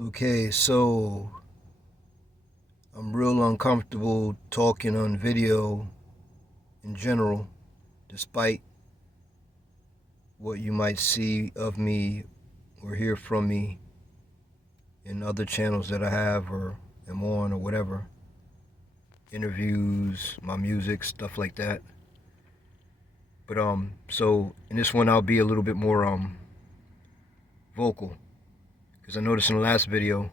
Okay, so I'm real uncomfortable talking on video in general, despite what you might see of me or hear from me in other channels that I have or am on or whatever. Interviews, my music, stuff like that. But so in this one I'll be a little bit more vocal. Because I noticed in the last video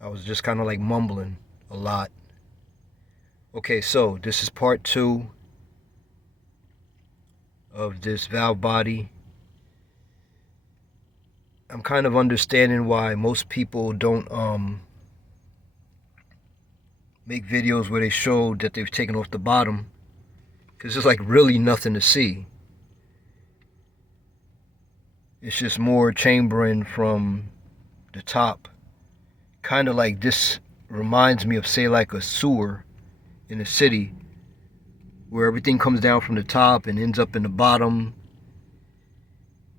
I was just kinda like mumbling a lot. Okay, so this is part two of this valve body. I'm kind of understanding why most people don't make videos where they show that they've taken off the bottom, because there's like really nothing to see. It's just more chambering from the top. Kind of like this reminds me of, say, like a sewer in a city where everything comes down from the top and ends up in the bottom.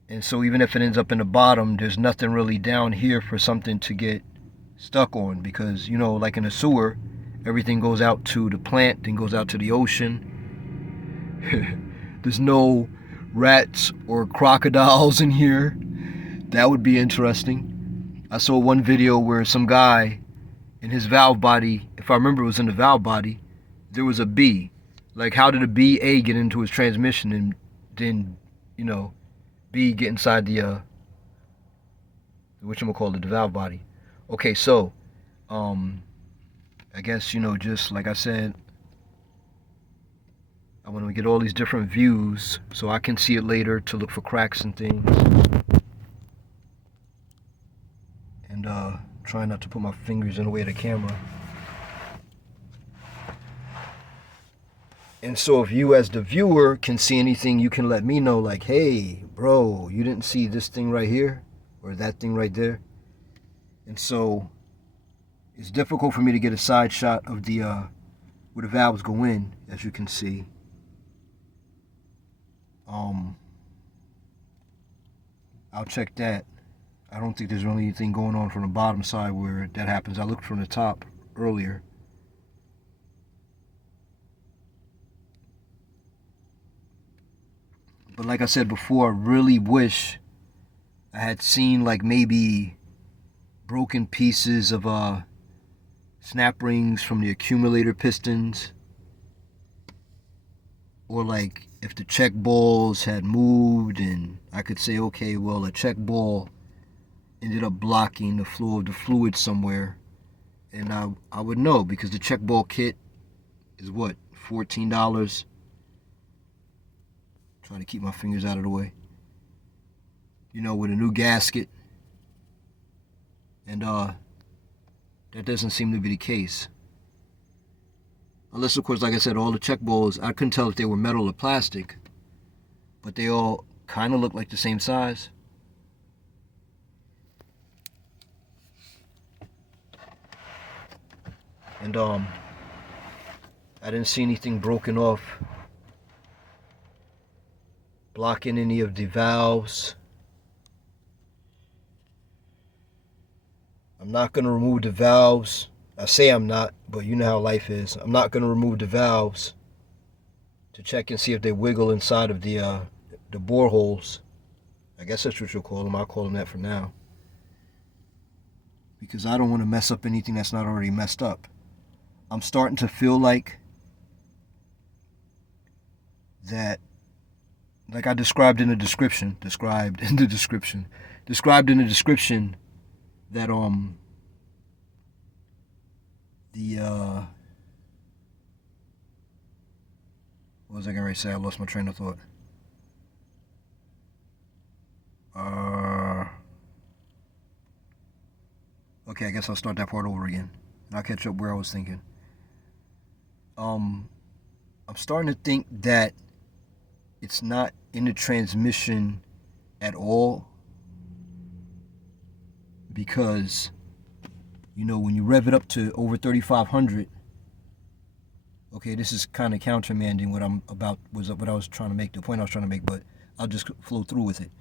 And so even if it ends up in the bottom, there's nothing really down here for something to get stuck on, because, you know, like in a sewer, everything goes out to the plant, then goes out to the ocean. There's no rats or crocodiles in here. That would be interesting. I saw one video where some guy in his valve body, if I remember it was in the valve body, there was a bee. Like, how did a BA get into his transmission and then, you know, B get inside the whatchamacallit, the valve body? Okay, so I guess, you know, just like I said, I want to get all these different views so I can see it later to look for cracks and things. And try not to put my fingers in the way of the camera. And so if you as the viewer can see anything, you can let me know, like, hey, bro, you didn't see this thing right here or that thing right there. And so it's difficult for me to get a side shot of the where the valves go in, as you can see. I'll check that. I don't think there's really anything going on from the bottom side where that happens. I looked from the top earlier. But like I said before, I really wish I had seen like maybe broken pieces of snap rings from the accumulator pistons, or like if the check balls had moved and I could say, okay, well, a check ball ended up blocking the flow of the fluid somewhere, and I would know, because the check ball kit is what, $14. Trying to keep my fingers out of the way. You know, with a new gasket. And that doesn't seem to be the case. Unless, of course, like I said, all the check balls, I couldn't tell if they were metal or plastic, but they all kind of look like the same size. And I didn't see anything broken off, blocking any of the valves. I'm not going to remove the valves. I say I'm not, but you know how life is. I'm not going to remove the valves to check and see if they wiggle inside of the boreholes. I guess that's what you'll call them. I'll call them that for now, because I don't want to mess up anything that's not already messed up. I'm starting to feel like that, like I described in the description, that what was I going to say? I lost my train of thought. Okay, I guess I'll start that part over again, and I'll catch up where I was thinking. I'm starting to think that it's not in the transmission at all, because, you know, when you rev it up to over 3,500, okay, this is kind of countermanding what I was trying to make, but I'll just flow through with it.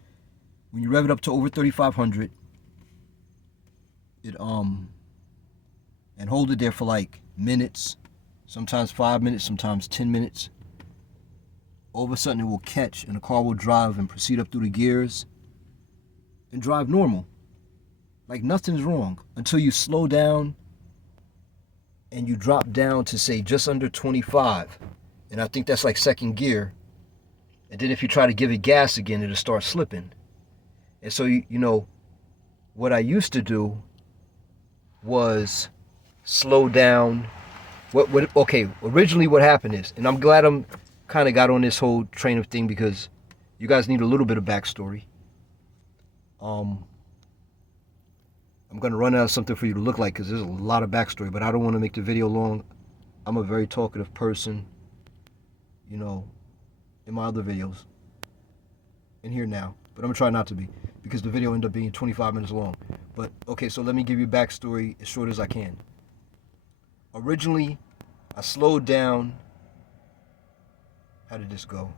When you rev it up to over 3,500, it and hold it there for like minutes, sometimes 5 minutes, sometimes 10 minutes. All of a sudden it will catch and the car will drive and proceed up through the gears and drive normal. Like nothing's wrong until you slow down and you drop down to say just under 25. And I think that's like second gear. And then if you try to give it gas again, it'll start slipping. And so, you know, what I used to do was slow down. Okay, originally what happened is, and I'm glad I'm kind of got on this whole train of thing because you guys need a little bit of backstory. I'm going to run out of something for you to look like because there's a lot of backstory, but I don't want to make the video long. I'm a very talkative person, you know, in my other videos, and here now, but I'm going to try not to be because the video ended up being 25 minutes long. But okay, so let me give you backstory as short as I can. Originally, I slowed down. How did this go?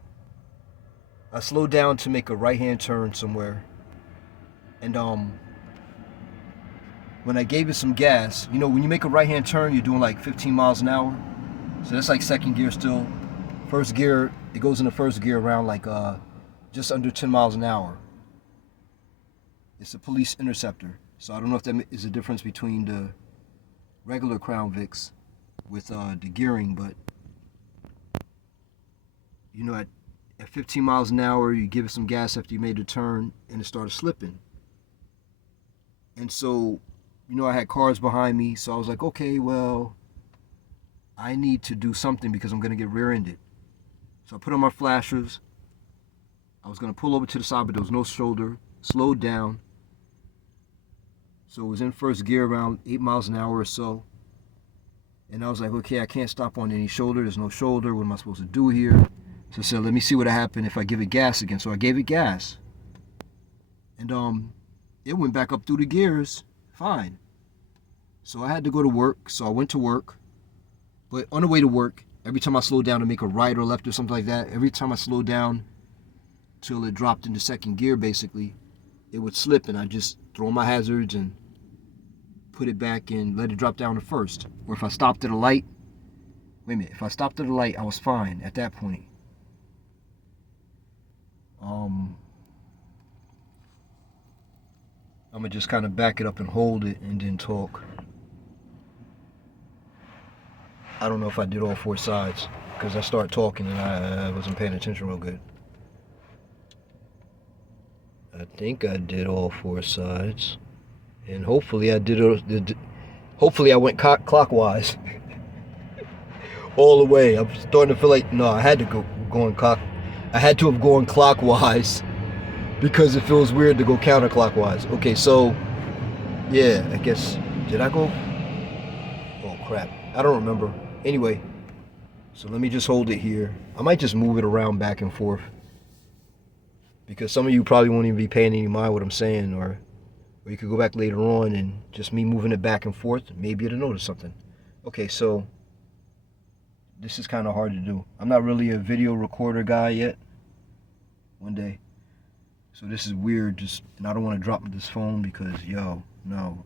I slowed down to make a right-hand turn somewhere, and when I gave it some gas, you know, when you make a right-hand turn, you're doing like 15 miles an hour. So that's like second gear still. First gear, it goes into first gear around like just under 10 miles an hour. It's a police Interceptor. So I don't know if that is a difference between the regular Crown Vics with the gearing, but you know, at 15 miles an hour, you give it some gas after you made the turn, and it started slipping. And so, you know, I had cars behind me, so I was like, okay, well, I need to do something because I'm going to get rear-ended. So I put on my flashers. I was going to pull over to the side, but there was no shoulder. Slowed down. So it was in first gear around 8 miles an hour or so. And I was like, okay, I can't stop on any shoulder. There's no shoulder. What am I supposed to do here? So I said, let me see what happened if I give it gas again. So I gave it gas. And it went back up through the gears fine. So I had to go to work. So I went to work. But on the way to work, every time I slowed down to make a right or left or something like that, every time I slowed down till it dropped into second gear, basically, it would slip, and I just throw my hazards and put it back and let it drop down to first. Or if I stopped at a light, if I stopped at a light, I was fine at that point. I'm gonna just kind of back it up and hold it and then talk. I don't know if I did all four sides because I started talking and I wasn't paying attention real good. I think I did all four sides, and hopefully I did. Hopefully I went clockwise all the way. I'm starting to feel like no, I had to I had to have gone clockwise because it feels weird to go counterclockwise. Okay, so yeah, I guess did I go? Oh crap, I don't remember. Anyway, so let me just hold it here. I might just move it around back and forth because some of you probably won't even be paying any mind what I'm saying, or you could go back later on and just me moving it back and forth, maybe you'll notice something. Okay, so this is kind of hard to do. I'm not really a video recorder guy yet. One day. So this is weird, and I don't want to drop this phone because, no.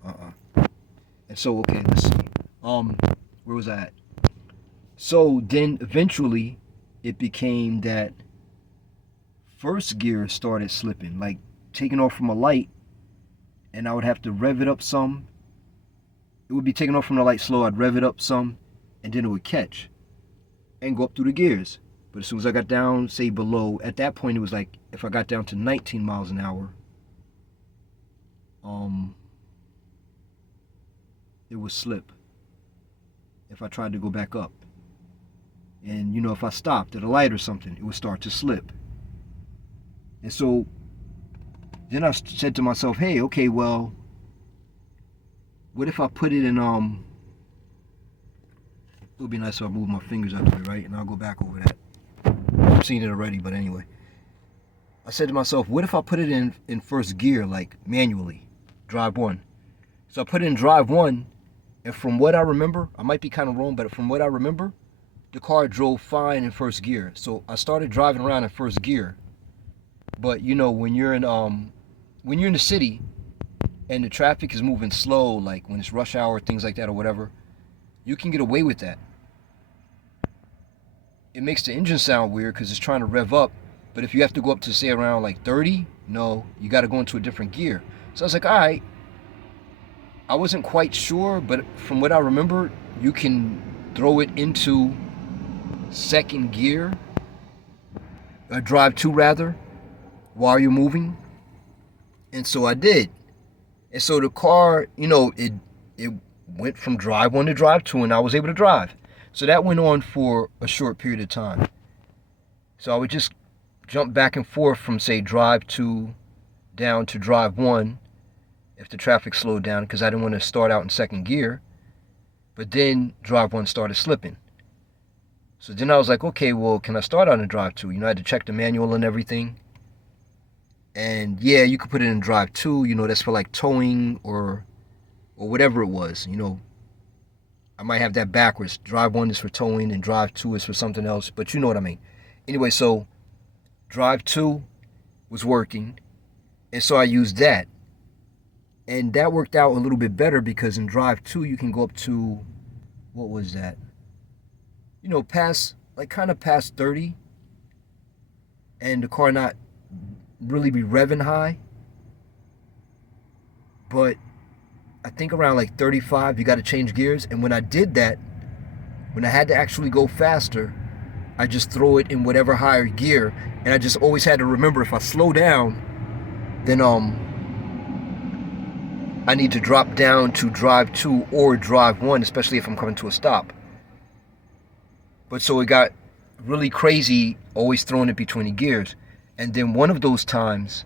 And so, okay, let's see. Where was I at? So then eventually it became that first gear started slipping, like taking off from a light, and I would have to rev it up some. It would be taking off from the light slow, I'd rev it up some, and then it would catch and go up through the gears. But as soon as I got down, say below, at that point it was like, if I got down to 19 miles an hour, it would slip if I tried to go back up. And, you know, if I stopped at a light or something, it would start to slip. And so then I said to myself, hey, okay, well, what if I put it in, it would be nice if I move my fingers out of the way, right? And I'll go back over that. I've seen it already, but anyway. I said to myself, what if I put it in first gear, like manually, drive one? So I put it in drive one, and from what I remember, I might be kind of wrong, but from what I remember, the car drove fine in first gear. So I started driving around in first gear. But you know, when you're in the city and the traffic is moving slow, like when it's rush hour, things like that or whatever, you can get away with that. It makes the engine sound weird because it's trying to rev up, but if you have to go up to say around like 30, no, you got to go into a different gear. So I was like, all right. I wasn't quite sure, but from what I remember, you can throw it into second gear, drive two rather, while you're moving. And so I did. And so the car, it went from drive one to drive two, and I was able to drive. So that went on for a short period of time. So I would just jump back and forth from, say, drive two down to drive one if the traffic slowed down, because I didn't want to start out in second gear. But then drive one started slipping. So then I was like, okay, well, can I start out in drive two? I had to check the manual and everything. And yeah, you could put it in drive two, that's for like towing or whatever it was. I might have that backwards. Drive one is for towing and drive two is for something else, but you know what I mean. Anyway, so drive two was working, and so I used that. And that worked out a little bit better because in drive two, you can go up to, what was that? Past, kind of past 30, and the car not really be revving high. But I think around like 35, you got to change gears. And when I did that, when I had to actually go faster, I just throw it in whatever higher gear. And I just always had to remember, if I slow down, then I need to drop down to drive two or drive one, especially if I'm coming to a stop. But so it got really crazy, always throwing it between the gears. And then one of those times,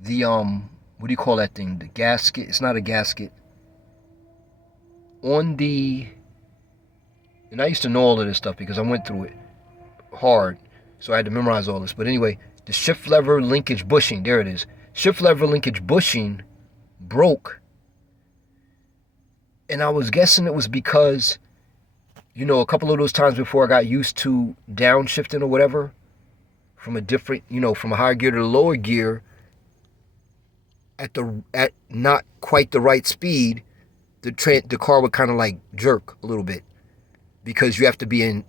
the what do you call that thing? The gasket. It's not a gasket. And I used to know all of this stuff because I went through it hard, so I had to memorize all this. But anyway, the shift lever linkage bushing, there it is. Shift lever linkage bushing broke. And I was guessing it was because, a couple of those times before I got used to downshifting or whatever, from a different, from a higher gear to the lower gear, at not quite the right speed, the car would kind of like jerk a little bit, because you have to be in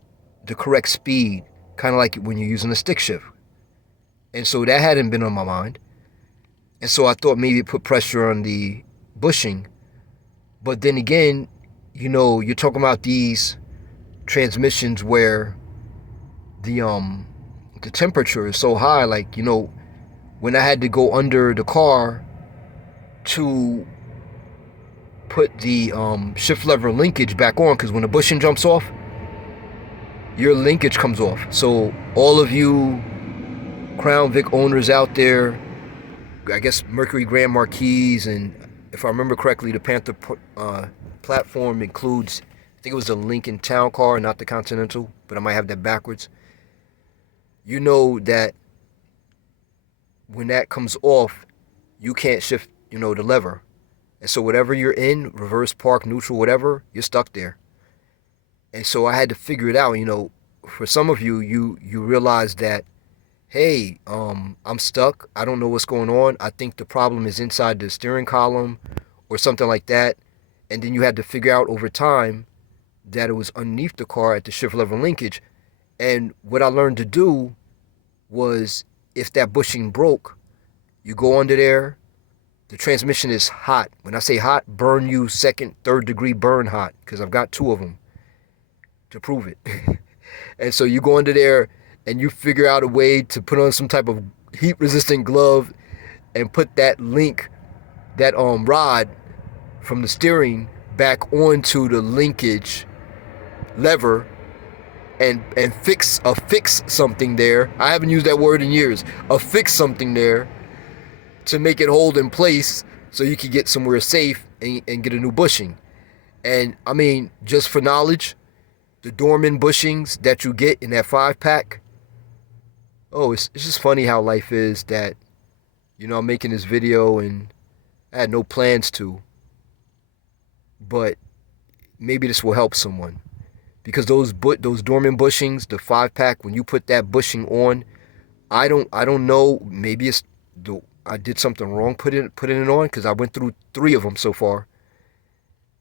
the correct speed, kind of like when you're using a stick shift. And so that hadn't been on my mind. And so I thought maybe it put pressure on the bushing. But then again, you're talking about these transmissions where the temperature is so high, like, when I had to go under the car to put the shift lever linkage back on, because when the bushing jumps off, your linkage comes off. So all of you Crown Vic owners out there, I guess Mercury Grand Marquis, and if I remember correctly, the Panther platform includes, I think it was the Lincoln Town Car, not the Continental, but I might have that backwards. You know that when that comes off, you can't shift, the lever. And so whatever you're in, reverse, park, neutral, whatever, you're stuck there. And so I had to figure it out. For some of you, you realize that, hey, I'm stuck. I don't know what's going on. I think the problem is inside the steering column or something like that. And then you had to figure out over time that it was underneath the car at the shift lever linkage. And what I learned to do was, if that bushing broke, you go under there. The transmission is hot. When I say hot, burn you second, third degree burn hot, because I've got two of them to prove it. And so you go under there and you figure out a way to put on some type of heat resistant glove and put that link, that rod from the steering back onto the linkage lever, and fix something there. I haven't used that word in years. Affix something there to make it hold in place so you can get somewhere safe and get a new bushing. And I mean, just for knowledge, the Dorman bushings that you get in that 5-pack, it's just funny how life is, that, I'm making this video and I had no plans to, but maybe this will help someone. Because those Dorman bushings, the 5-pack, when you put that bushing on, I don't know, maybe it's I did something wrong putting it on, because I went through 3 of them so far.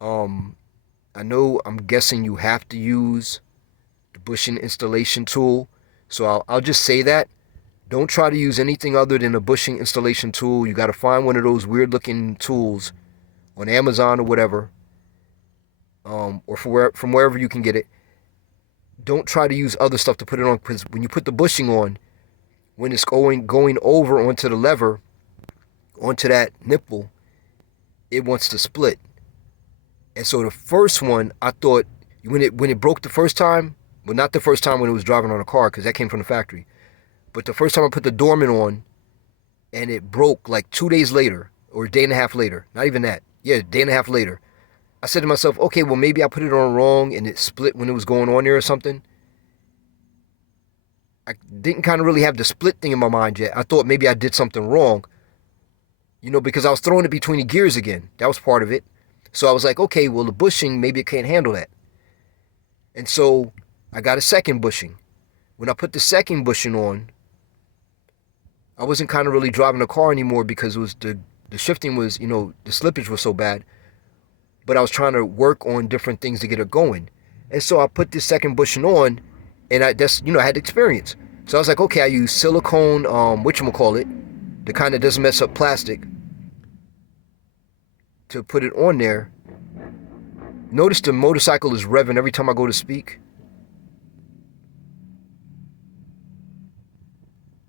I know, I'm guessing you have to use the bushing installation tool. So I'll just say that. Don't try to use anything other than a bushing installation tool. You got to find one of those weird looking tools on Amazon or whatever, or from wherever you can get it. Don't try to use other stuff to put it on, because when you put the bushing on, when it's going over onto the lever, onto that nipple, it wants to split. And so the first one, I thought, when it broke the first time, well, not the first time when it was driving on a car, because that came from the factory, but the first time I put the dormant on, and it broke like 2 days later, or a day and a half later, not even that, yeah, a day and a half later, I said to myself, okay, well, maybe I put it on wrong and it split when it was going on there or something. I didn't kind of really have the split thing in my mind yet. I thought maybe I did something wrong, because I was throwing it between the gears again. That was part of it. So I was like, okay, well, the bushing, maybe it can't handle that. And so I got a second bushing. When I put the second bushing on, I wasn't kind of really driving the car anymore, because it was the shifting was, the slippage was so bad. But I was trying to work on different things to get it going. And so I put this second bushing on, and I had experience. So I was like, okay, I use silicone, whatchamacallit, the kind that doesn't mess up plastic, to put it on there. Notice the motorcycle is revving every time I go to speak.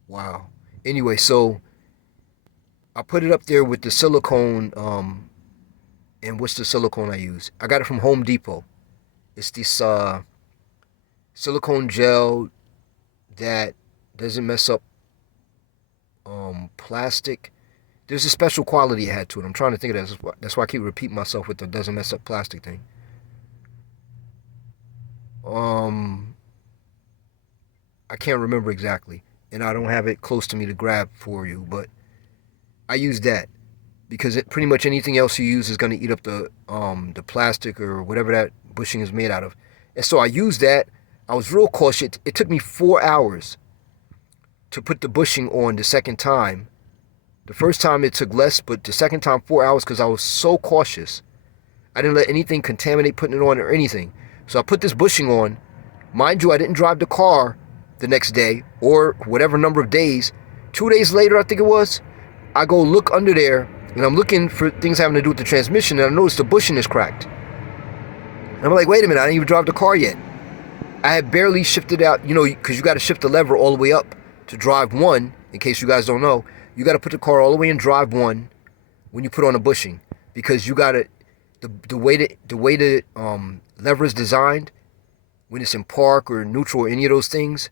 Wow. Anyway, so I put it up there with the silicone, and what's the silicone I use? I got it from Home Depot. It's this silicone gel that doesn't mess up plastic. There's a special quality it had to it. I'm trying to think of that. That's why I keep repeating myself with the doesn't mess up plastic thing. I can't remember exactly, and I don't have it close to me to grab for you, but I use that, because pretty much anything else you use is going to eat up the plastic or whatever that bushing is made out of. And so I used that. I was real cautious. It took me 4 hours to put the bushing on the second time. The first time it took less, but the second time 4 hours, because I was so cautious. I didn't let anything contaminate putting it on or anything. So I put this bushing on. Mind you, I didn't drive the car the next day or whatever number of days. 2 days later, I think it was, I go look under there, and I'm looking for things having to do with the transmission, and I noticed the bushing is cracked. And I'm like, wait a minute, I didn't even drive the car yet. I had barely shifted out, because you got to shift the lever all the way up to drive 1, in case you guys don't know. You got to put the car all the way in drive 1 when you put on a bushing, because you got to, the way the lever is designed, when it's in park or neutral or any of those things,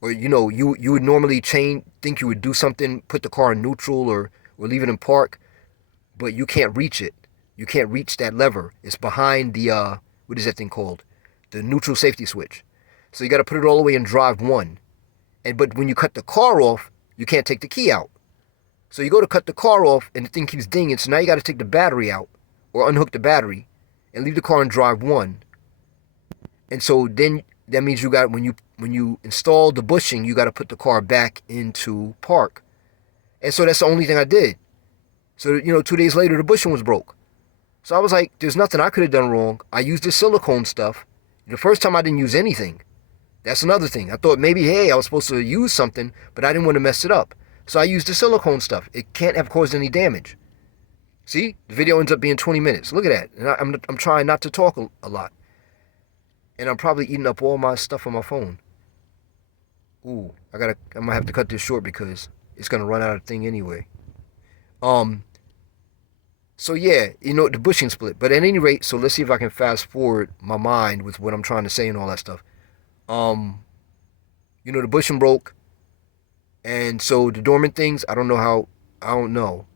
or you would normally think you would do something, put the car in neutral or leave it in park, but you can't reach it. You can't reach that lever. It's behind the what is that thing called? The neutral safety switch. So you got to put it all the way in drive 1. But when you cut the car off, you can't take the key out. So you go to cut the car off, and the thing keeps dinging. So now you got to take the battery out, or unhook the battery, and leave the car in drive 1. And so then that means you got, when you install the bushing, you got to put the car back into park. And so that's the only thing I did. So 2 days later, the bushing was broke. So I was like, there's nothing I could have done wrong. I used the silicone stuff. The first time I didn't use anything. That's another thing. I thought maybe, hey, I was supposed to use something, but I didn't want to mess it up. So I used the silicone stuff. It can't have caused any damage. See, the video ends up being 20 minutes. Look at that. And I'm trying not to talk a lot. And I'm probably eating up all my stuff on my phone. Ooh, I'm gonna have to cut this short, because it's gonna run out of thing anyway. So yeah, the bushing split. But at any rate, so let's see if I can fast forward my mind with what I'm trying to say and all that stuff. The bushing broke. And so the dormant things, I don't know. I don't know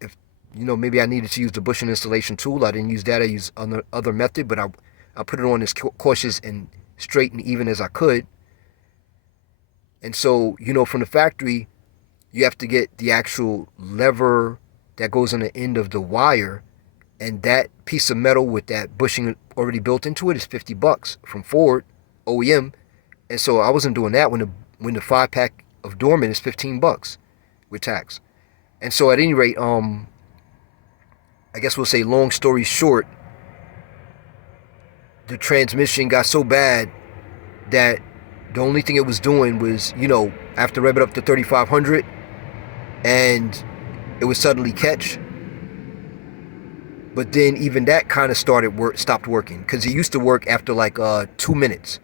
if, maybe I needed to use the bushing installation tool. I didn't use that. I used other method, but I put it on as cautious and straight and even as I could. And so, from the factory, you have to get the actual lever that goes on the end of the wire, and that piece of metal with that bushing already built into it is $50 from Ford OEM. And so I wasn't doing that when the 5-pack of dormant is $15. with tax. And so at any rate, I guess we'll say long story short, the transmission got so bad that the only thing it was doing was, after rev it up to 3,500 and it would suddenly catch. But then even that kind of stopped working, because it used to work after like 2 minutes.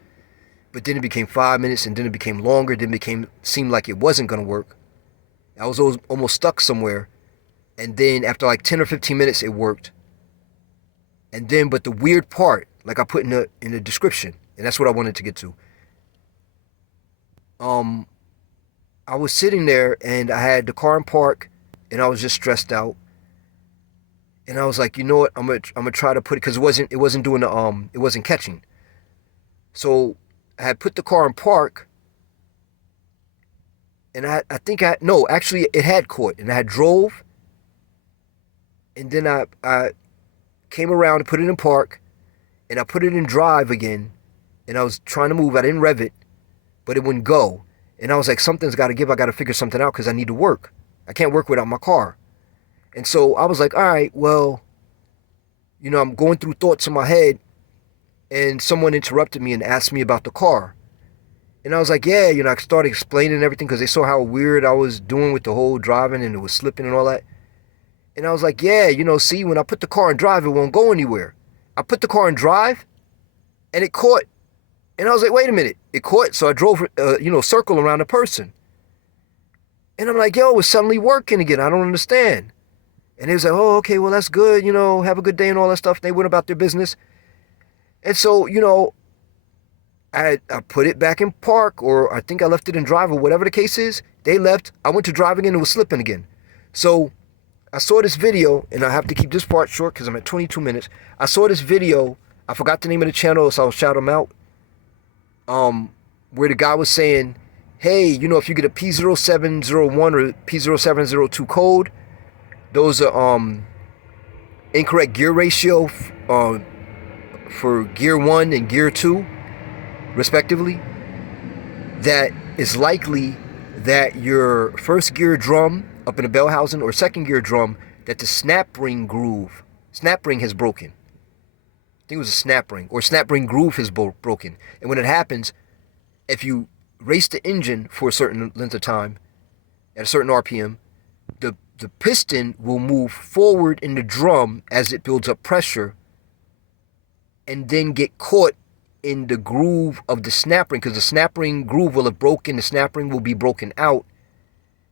But then it became 5 minutes, and then it became longer. Then it seemed like it wasn't going to work. I was almost stuck somewhere. And then after like 10 or 15 minutes, it worked. And then, but the weird part, like I put in the description, and that's what I wanted to get to. I was sitting there, and I had the car in park, and I was just stressed out. And I was like, you know what? I'm gonna try to put it, because it wasn't doing it wasn't catching. So I had put the car in park, and actually it had caught, and I had drove, and then I came around and put it in park, and I put it in drive again, and I was trying to move. I didn't rev it, but it wouldn't go. And I was like, something's got to give. I got to figure something out, because I need to work. I can't work without my car. And so I was like, all right, well, I'm going through thoughts in my head, and someone interrupted me and asked me about the car. And I was like, yeah, I started explaining everything, because they saw how weird I was doing with the whole driving, and it was slipping and all that. And I was like, yeah, see, when I put the car in drive, it won't go anywhere. I put the car in drive, and it caught. And I was like, wait a minute, it caught. So I drove, circle around the person. And I'm like, yo, it's suddenly working again. I don't understand. And they was like, oh, okay, well, that's good, have a good day and all that stuff. They went about their business. And so, I put it back in park, or I think I left it in drive, or whatever the case is. They left. I went to drive again, it was slipping again. So I saw this video, and I have to keep this part short because I'm at 22 minutes. I saw this video. I forgot the name of the channel, so I'll shout them out. Where the guy was saying, hey, if you get a P0701 or P0702 code, those are incorrect gear ratio for gear 1 and gear 2, respectively. That is likely that your first gear drum up in the bell housing, or second gear drum, that the snap ring has broken. I think it was a snap ring, or snap ring groove has broken. And when it happens, if you race the engine for a certain length of time at a certain RPM, the piston will move forward in the drum as it builds up pressure, and then get caught in the groove of the snap ring, because the snap ring groove will have broken, the snap ring will be broken out,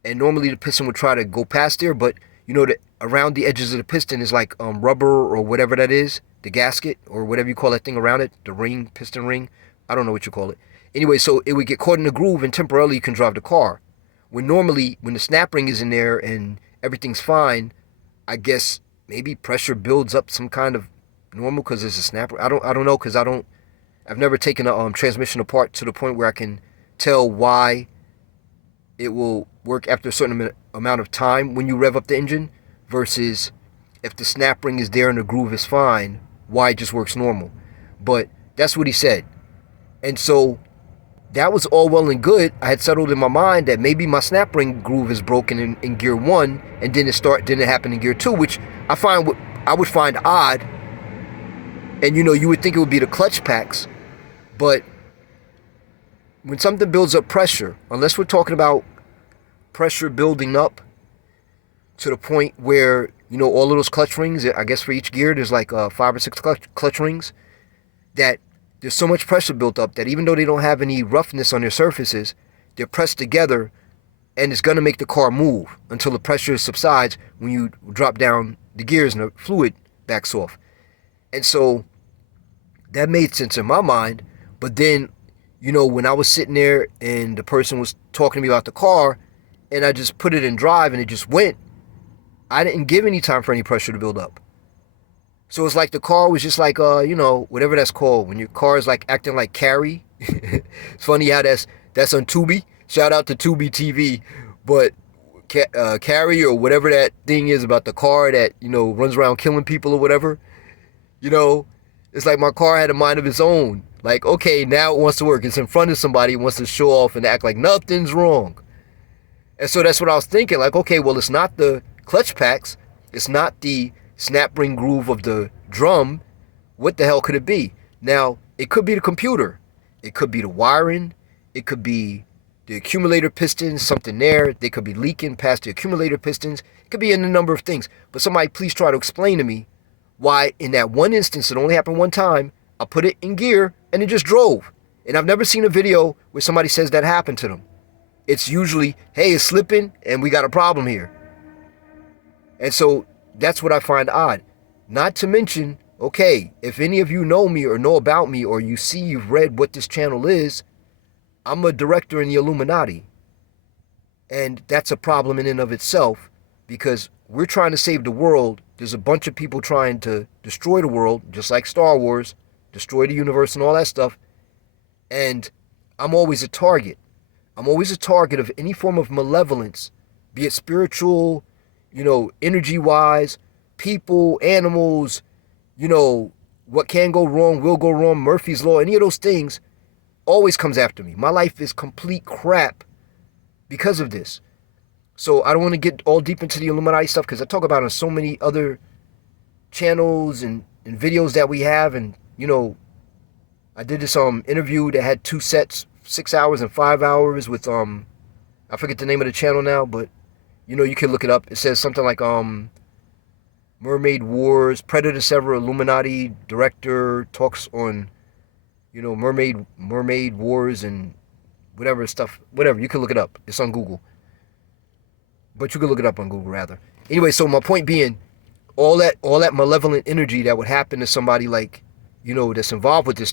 and normally the piston would try to go past there, but that around the edges of the piston is like rubber or whatever that is, the gasket or whatever you call that thing around it, the ring, piston ring, I don't know what you call it. Anyway, so it would get caught in the groove, and temporarily you can drive the car. When the snap ring is in there and everything's fine, I guess maybe pressure builds up some kind of normal, because there's a snap ring. I don't know, because I've never taken a transmission apart to the point where I can tell why it will work after a certain amount of time when you rev up the engine, versus if the snap ring is there and the groove is fine, why it just works normal. But that's what he said. And so that was all well and good. I had settled in my mind that maybe my snap ring groove is broken in gear 1, and didn't happen in gear 2, which I would find odd. And you would think it would be the clutch packs, but when something builds up pressure, unless we're talking about pressure building up to the point where, all of those clutch rings, I guess for each gear there's like 5 or 6 clutch rings, that there's so much pressure built up that even though they don't have any roughness on their surfaces, they're pressed together, and it's going to make the car move until the pressure subsides when you drop down the gears and the fluid backs off. And so that made sense in my mind. But then, when I was sitting there and the person was talking to me about the car, and I just put it in drive and it just went, I didn't give any time for any pressure to build up. So it's like the car was just like, whatever that's called, when your car is like acting like carry. It's funny how that's on Tubi. Shout out to Tubi TV. But carry, or whatever that thing is about the car that, runs around killing people or whatever. It's like my car had a mind of its own. Like, okay, now it wants to work. It's in front of somebody, it wants to show off and act like nothing's wrong. And so that's what I was thinking. Like, okay, well, it's not the clutch packs. It's not the snap ring groove of the drum. What the hell could it be? Now, it could be the computer. It could be the wiring. It could be the accumulator pistons, something there. They could be leaking past the accumulator pistons. It could be in a number of things. But somebody please try to explain to me why in that one instance, it only happened one time, I put it in gear and it just drove. And I've never seen a video where somebody says that happened to them. It's usually, hey, it's slipping and we got a problem here. And so that's what I find odd. Not to mention, okay, if any of you know me or know about me or you've read what this channel is, I'm a director in the Illuminati. And that's a problem in and of itself because we're trying to save the world. There's a bunch of people trying to destroy the world, just like Star Wars, destroy the universe and all that stuff. And I'm always a target. I'm always a target of any form of malevolence, be it spiritual, energy-wise, people, animals, what can go wrong, will go wrong, Murphy's Law, any of those things always comes after me. My life is complete crap because of this. So I don't want to get all deep into the Illuminati stuff because I talk about it on so many other channels and videos that we have. And, I did this interview that had 2 sets, 6 hours and 5 hours with, I forget the name of the channel now, but, you can look it up. It says something like, Mermaid Wars, Predator Sever, Illuminati director talks on, mermaid wars and whatever stuff, whatever. You can look it up. It's on Google. But you can look it up on Google rather. Anyway, so my point being, all that malevolent energy that would happen to somebody like, that's involved with this